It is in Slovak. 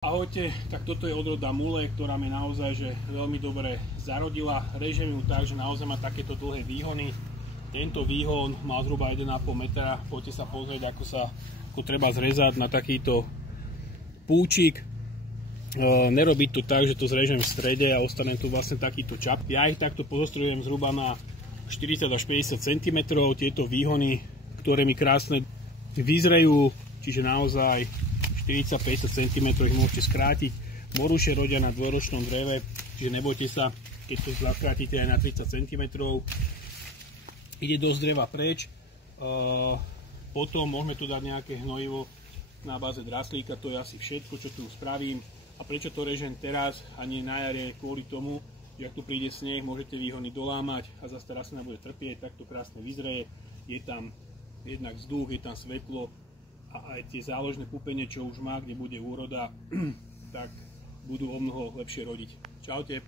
Ahojte, tak toto je odroda mule, ktorá mi naozaj že veľmi dobre zarodila. Režem ju tak, že naozaj má takéto dlhé výhony. Tento výhon má zhruba 1,5 metra. Poďte sa pozrieť, ako treba zrezať na takýto púčik. Nerobiť to tak, že to zrežem v strede a ostane tu vlastne takýto čap. Ja ich takto pozostrojujem zhruba na 40 až 50 cm. Tieto výhony, ktoré mi krásne vyzrejú, čiže naozaj 40-50 cm ich môžete skrátiť. Moruše rodia na dvojročnom dreve, čiže nebojte sa, keď to zakrátite aj na 30 cm. Ide dosť dreva preč. Potom môžeme tu dať nejaké hnojivo na báze draslíka, to je asi všetko, čo tu spravím. A prečo to režem teraz a nie na jare? Kvôli tomu, že ak tu príde sneh, môžete výhony dolámať a zase tá rastlina bude trpieť, tak to krásne vyzreje. Je tam jednak vzduch, je tam svetlo, a aj tie záložné pupenie, čo už má, kde bude úroda, tak budú omnoho lepšie rodiť. Čaute.